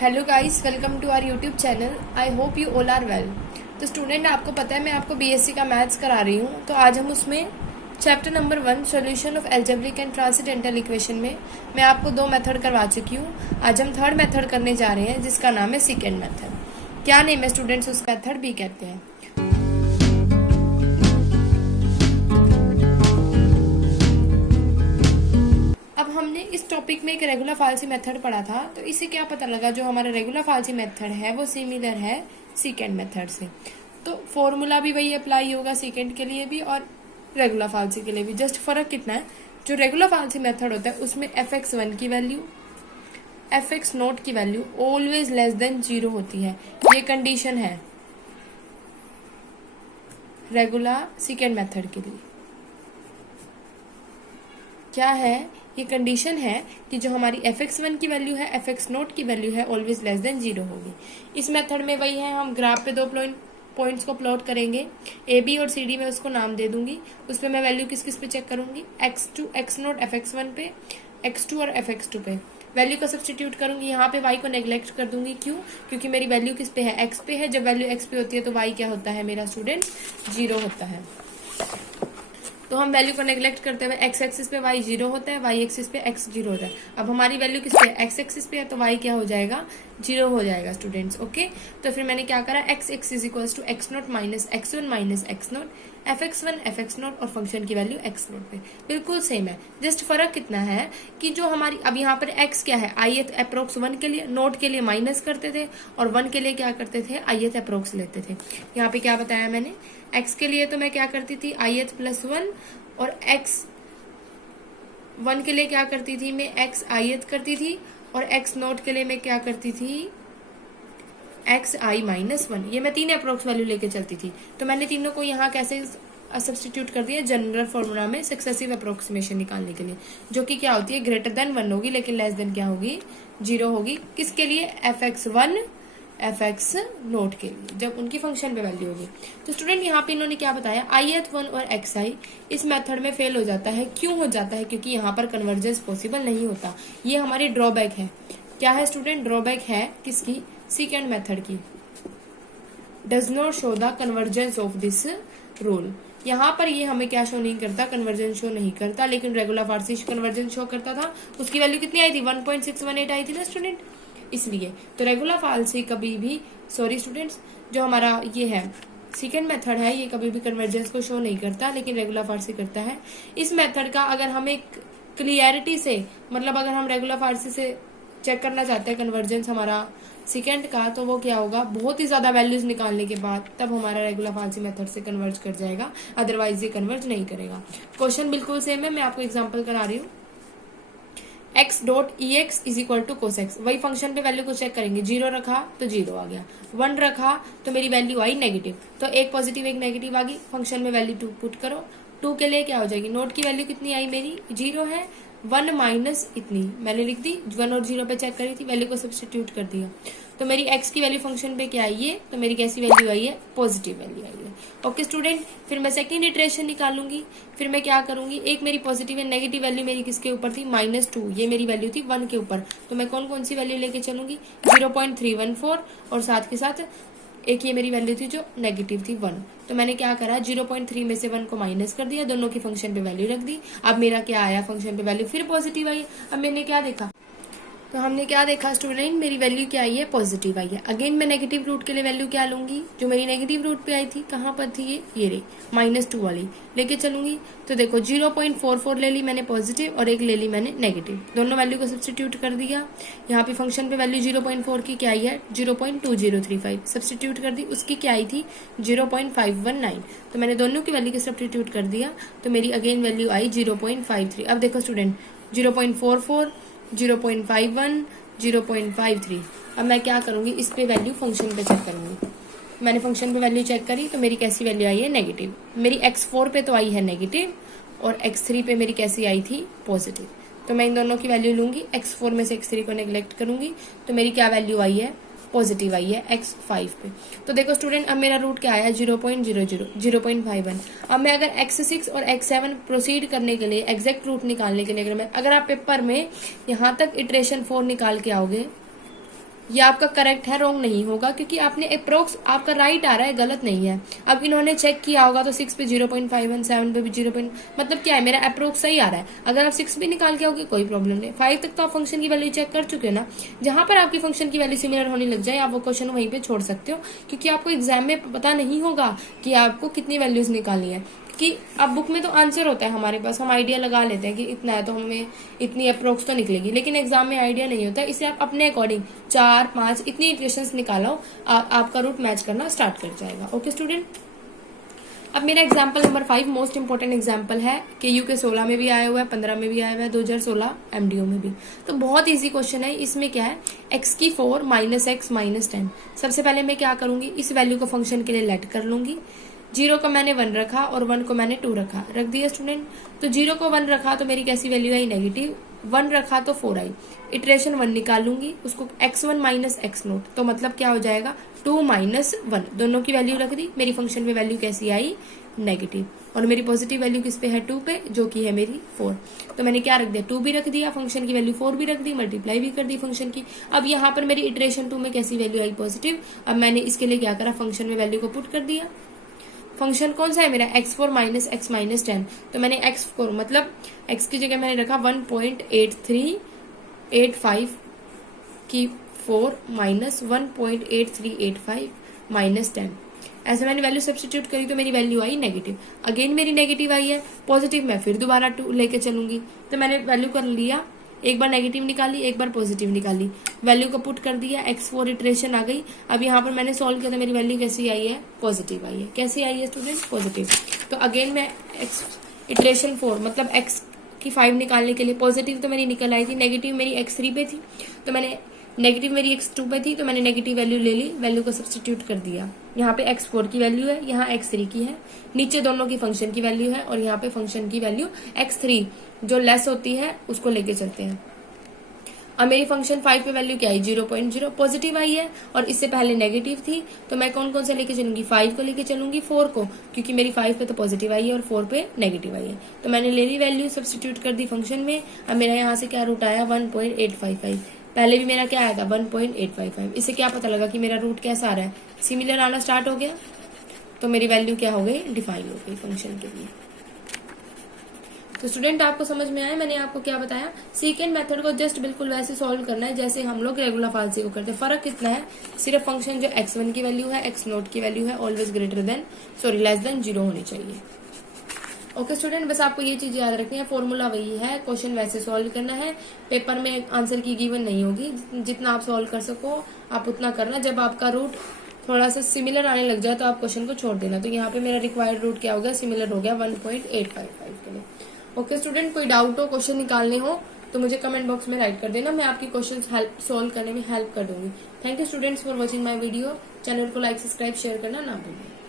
Hello guys, welcome to our YouTube channel. I hope you all are well. तो student, आपको पता है मैं आपको बीएससी का मैथ्स करा रही हूँ। तो आज हम उसमें chapter number 1 solution of algebraic and transcendental equation में मैं आपको 2 मेथड करवा चुकी हूँ। आज हम थर्ड मेथड करने जा रहे हैं जिसका नाम है सेकेंड मेथड। क्या नेम है स्टूडेंट्स? उस मेथड भी कहते हैं। अब हमने इस टॉपिक में एक रेगुलर फाल्सी मेथड पढ़ा था, तो इससे क्या पता लगा जो हमारा रेगुलर फाल्सी मेथड है वो सिमिलर है सेकेंड मेथड से। तो फॉर्मूला भी वही अप्लाई होगा सेकेंड के लिए भी और रेगुलर फाल्सी के लिए भी। जस्ट फर्क कितना है, जो रेगुलर फाल्सी मेथड होता है उसमें fx1 की वैल्यू fx0 की वैल्यू ऑलवेज लेस देन 0 होती है। ये कंडीशन है रेगुलर सेकेंड मेथड के लिए। क्या है ये कंडीशन है कि जो हमारी fx1 की वैल्यू है fx0 की वैल्यू है ऑलवेज लेस देन 0 होगी। इस मेथड में वही है, हम ग्राफ पे 2 पॉइंट्स को प्लॉट करेंगे। ए बी और सी डी में उसको नाम दे दूंगी। उसमें मैं वैल्यू किस किस पे चेक करूंगी, x2 x0 fx1 पे, x2 और fx2 पे वैल्यू को सब्सटीट्यूट करूंगी। यहाँ पे y को नेग्लेक्ट कर दूंगी। क्यों? क्योंकि मेरी वैल्यू किस पे है, x पे है। जब वैल्यू x पे होती है तो y क्या होता है मेरा स्टूडेंट, 0 होता है। तो हम वैल्यू को नेग्लेक्ट करते हुए x एक्सिस पे y 0 होता है, y एक्सिस पे x 0 होता है। अब हमारी वैल्यू किस पे है, x एक्सिस पे है, तो y क्या हो जाएगा, 0 हो जाएगा स्टूडेंट्स। ओके, तो फिर मैंने क्या करा, x is equals to x0 minus x1 minus x0, fx1 fx0 और फंक्शन की वैल्यू x0 पे बिल्कुल सेम है। जस्ट फर्क कितना है कि जो हमारी अब यहाँ पर x क्या है, ith अप्रोक्स 1 के लिए, नोट के लिए माइनस करते थे और 1 के लिए क्या करते थे, ith अप्रोक्स लेते थे। यहाँ पे क्या बताया मैंने, x के लिए तो मैं क्या करती थी, ith प्लस 1, और x 1 के लिए क्या करती थी मैं, x ith करती थी, और x नोट के लिए मैं क्या करती थी, x i माइनस 1। ये मैं 3 अप्रोक्स वैल्यू लेके चलती थी। तो मैंने तीनों को यहाँ कैसे सब्सटीट्यूट कर दिया, जनरल फॉर्मूला में सक्सेसिव अप्रोक्सीमेशन निकालने के लिए, जो कि क्या होती है, ग्रेटर देन 1 होगी लेकिन लेस देन क्या होगी, 0 होगी। किसके लिए, fx1 fx0 के लिए, जब उनकी फंक्शन पे वैल्यू होगी। तो स्टूडेंट यहाँ पे इन्होंने क्या बताया, ith1 और xi इस मेथड में फेल हो जाता है। क्यों हो जाता है? क्योंकि यहाँ पर कन्वर्जेंस पॉसिबल नहीं होता। ये हमारी ड्रॉबैक है। क्या है स्टूडेंट, ड्रॉबैक है किसकी, सेकेंड मेथड की। Does not show the convergence of this rule. यहाँ पर ये हमें क्या शो नहीं करता, कन्वर्जेंस शो नहीं करता, लेकिन रेगुलर फाल्सी कन्वर्जेंस शो करता था। उसकी वैल्यू कितनी आई थी, 1.618 आई थी ना स्टूडेंट, इसलिए। तो रेगुलर फाल्सी कभी भी, सॉरी स्टूडेंट्स, जो हमारा ये है सेकेंड मेथड है, ये कभी भी कन्वर्जेंस को शो नहीं करता, लेकिन रेगुलर फाल्सी करता है। इस मेथड का अगर हम एक क्लियरिटी से, मतलब अगर हम रेगुलर फाल्सी से चेक करना चाहते हैं कन्वर्जेंस हमारा सेकेंड का, तो वो क्या होगा, बहुत ही ज्यादा वैल्यूज निकालने के बाद तब हमारा रेगुलर फाल्सी मेथड से कन्वर्ज कर जाएगा, अदरवाइज ये कन्वर्ज नहीं करेगा। क्वेश्चन बिल्कुल सेम है, मैं आपको एग्जाम्पल करा रही हूँ। x dot E X is equal to cos X, वही फंक्शन पे वैल्यू को चेक करेंगे। 0 रखा तो 0 आ गया, 1 रखा तो मेरी वैल्यू आई नेगेटिव, तो एक पॉजिटिव एक नेगेटिव आ गई। फंक्शन में वैल्यू 2 पुट करो, 2 के लिए क्या हो जाएगी, नोट की वैल्यू कितनी आई मेरी, 0 है, 1 माइनस इतनी मैंने लिख दी, 1 और 0 पे चेक करी थी, वैल्यू को सब्सटीट्यूट कर दिया, तो मेरी x की वैल्यू फंक्शन पे क्या आई है, तो मेरी कैसी वैल्यू आई है, पॉजिटिव वैल्यू आई है। ओके स्टूडेंट, फिर मैं सेकंड इटरेशन निकालूंगी। फिर मैं क्या करूंगी, एक मेरी पॉजिटिव एंड नेगेटिव वैल्यू मेरी किसके ऊपर थी, -2, ये मेरी वैल्यू थी 1 के ऊपर। तो मैं कौन कौन सी वैल्यू लेके चलूंगी, 0.314, और साथ के साथ एक ये मेरी वैल्यू थी जो नेगेटिव थी 1। तो मैंने क्या करा, 0.3 में से 1 को माइनस कर दिया, दोनों की फंक्शन पे वैल्यू रख दी। अब मेरा क्या आया, फंक्शन पे वैल्यू फिर पॉजिटिव आई। अब मैंने क्या देखा, तो हमने क्या देखा स्टूडेंट, मेरी वैल्यू क्या आई है, पॉजिटिव आई है। अगेन मैं नेगेटिव रूट के लिए वैल्यू क्या लूंगी, जो मेरी नेगेटिव रूट पे आई थी, कहाँ पर थी ये रही, -2 वाली लेके चलूंगी। तो देखो 0.44 ले ली मैंने पॉजिटिव और एक ले ली मैंने नेगेटिव, दोनों वैल्यू को सब्सटीट्यूट कर दिया। यहाँ पे फंक्शन पे वैल्यू 0.4 की क्या आई है, 0.2035 सब्सटीट्यूट कर दी, उसकी क्या आई थी 0.519, तो मैंने दोनों की वैल्यू को सब्सटीट्यूट कर दिया, तो मेरी अगेन वैल्यू आई 0.53। अब देखो स्टूडेंट 0.44, 0.51, 0.53। अब मैं क्या करूंगी, इस पे वैल्यू फंक्शन पे चेक करूंगी। मैंने फंक्शन पे वैल्यू चेक करी तो मेरी कैसी वैल्यू आई है, नेगेटिव। मेरी x4 पे तो आई है नेगेटिव और x3 पे मेरी कैसी आई थी, पॉजिटिव। तो मैं इन दोनों की वैल्यू लूंगी, x4 में से x3 को नेग्लेक्ट करूंगी, तो मेरी क्या वैल्यू आई है, पॉजिटिव आई है x5 पे। तो देखो स्टूडेंट, अब मेरा रूट क्या आया, 0.00, 0.51। अब मैं अगर x6 और x7 प्रोसीड करने के लिए, एग्जैक्ट रूट निकालने के लिए, अगर आप पेपर में यहाँ तक इटरेशन 4 निकाल के आओगे ये आपका करेक्ट है, रॉन्ग नहीं होगा, क्योंकि आपने अप्रोक्स, आपका राइट आ रहा है, गलत नहीं है। अब इन्होंने चेक किया होगा तो 6 पे 0.51, 7 पे भी 0. मतलब क्या है, मेरा अप्रोक्स सही आ रहा है। अगर आप 6 भी निकाल के आओगे कोई प्रॉब्लम नहीं, 5 तक तो आप फंक्शन की वैल्यू चेक कर चुके हो ना। जहां पर आपकी फंक्शन की वैल्यू सिमिलर होने लग जाए आप वो क्वेश्चन वहीं पे छोड़ सकते हो, क्योंकि आपको एग्जाम में पता नहीं होगा कि आपको कितनी वैल्यूज निकालनी है। कि अब बुक में तो आंसर होता है हमारे पास, हम आइडिया लगा लेते हैं कि इतना है तो हमें इतनी अप्रोक्स तो निकलेगी, लेकिन एग्जाम में आइडिया नहीं होता। इसे आप अपने अकॉर्डिंग 4, 5 इतनी इक्वेशंस निकालो, आपका रूट मैच करना स्टार्ट कर जाएगा। ओके स्टूडेंट, अब मेरा example number 5 most important example है, KU के 16 में भी आया हुआ है, 15 में भी आया हुआ है, 2016 MDO में भी। तो बहुत इजी क्वेश्चन है। इसमें क्या है, x की 4 माइनस x माइनस 10। सबसे पहले मैं क्या करूंगी, इस वैल्यू को फंक्शन के लिए लेट कर लूंगी। 0 को मैंने 1 रखा और 1 को मैंने 2 रख दिया स्टूडेंट। तो 0 को 1 रखा तो मेरी कैसी वैल्यू आई, नेगेटिव। 1 रखा तो 4 आई। इटरेशन 1 निकालूंगी, उसको x1 माइनस x0, तो मतलब क्या हो जाएगा 2 माइनस 1। दोनों की वैल्यू रख दी, मेरी फंक्शन में वैल्यू कैसी आई, नेगेटिव। और मेरी पॉजिटिव वैल्यू किस पे है, 2 पे, जो कि है मेरी 4। तो मैंने क्या रख दिया, 2 भी रख दिया, फंक्शन की वैल्यू 4 भी रख दी, मल्टीप्लाई भी कर दी फंक्शन की। अब यहाँ पर मेरी इटरेशन 2 में कैसी वैल्यू आई, पॉजिटिव। अब मैंने इसके लिए क्या करा, फंक्शन में वैल्यू को पुट कर दिया। फंक्शन कौन सा है मेरा, x4 माइनस x माइनस 10। तो मैंने x4 मतलब x की जगह मैंने रखा 1.8385 की 4 माइनस 1.8385 माइनस 10। ऐसे मैंने वैल्यू सब्स्टिट्यूट करी तो मेरी वैल्यू आई नेगेटिव। अगेन मेरी नेगेटिव आई है, पॉजिटिव मैं फिर दोबारा 2 लेके चलूंगी। तो मैंने वैल्यू कर लिया, एक बार नेगेटिव निकाली, एक बार पॉजिटिव निकाली, वैल्यू को पुट कर दिया, x4 इटरेशन आ गई। अब यहाँ पर मैंने सॉल्व किया तो मेरी वैल्यू कैसी आई है, पॉजिटिव आई है। कैसी आई है स्टूडेंट, पॉजिटिव। तो अगेन मैं x इटरेशन 4 मतलब x की 5 निकालने के लिए, पॉजिटिव तो मेरी निकल आई थी, नेगेटिव मेरी x3 पे थी, तो मैंने नेगेटिव मेरी x2 पे थी, तो मैंने नेगेटिव वैल्यू ले ली, वैल्यू को सब्स्टिट्यूट कर दिया। यहाँ पे x4 की वैल्यू है, यहाँ x3 की है, नीचे दोनों की फंक्शन की वैल्यू है, और यहाँ पे फंक्शन की वैल्यू x3 जो लेस होती है उसको लेके चलते हैं। अब मेरी फंक्शन 5 पे वैल्यू क्या आई, 0.0 पॉजिटिव आई है, और इससे पहले नेगेटिव थी। तो मैं कौन कौन सा लेके चलूंगी, 5 को लेके चलूंगी, 4 को, क्योंकि मेरी 5 पे तो पॉजिटिव आई है और 4 पे नेगेटिव आई है। तो मैंने ले ली वैल्यू, सब्स्टिट्यूट कर दी फंक्शन में। अब मेरा यहाँ से क्या रूट आया, 1.855। पहले भी मेरा क्या आया था, 1.855। इससे क्या पता लगा कि मेरा रूट कैसा आ रहा है, सिमिलर आना स्टार्ट हो गया। तो मेरी वैल्यू क्या हो गई, डिफाइन हो गई फंक्शन के लिए। तो स्टूडेंट आपको समझ में आया मैंने आपको क्या बताया। सेकेंड मेथड को जस्ट बिल्कुल वैसे सॉल्व करना है जैसे हम लोग रेगुलर फालसी को करते हैं। फर्क कितना है, सिर्फ फंक्शन जो x1 की वैल्यू है, x0 की वैल्यू है, ऑलवेज लेस देन 0 होनी चाहिए। ओके स्टूडेंट, बस आपको ये चीज याद रखनी है, फॉर्मूला वही है, क्वेश्चन वैसे सॉल्व करना है। पेपर में आंसर की गिवन नहीं होगी, जितना आप सॉल्व कर सको आप उतना करना। जब आपका रूट थोड़ा सा सिमिलर आने लग जाए तो आप क्वेश्चन को छोड़ देना। तो यहाँ पे मेरा रिक्वायर्ड रूट क्या हो गया, सिमिलर हो गया 1.855 के लिए। ओके स्टूडेंट, कोई डाउट हो, क्वेश्चन निकालने हो तो मुझे कमेंट बॉक्स में राइट कर देना, मैं आपकी क्वेश्चन सॉल्व करने में हेल्प कर दूंगी। Thank you students for watching my video. Channel को लाइक, सब्सक्राइब, शेयर करना ना भूलें।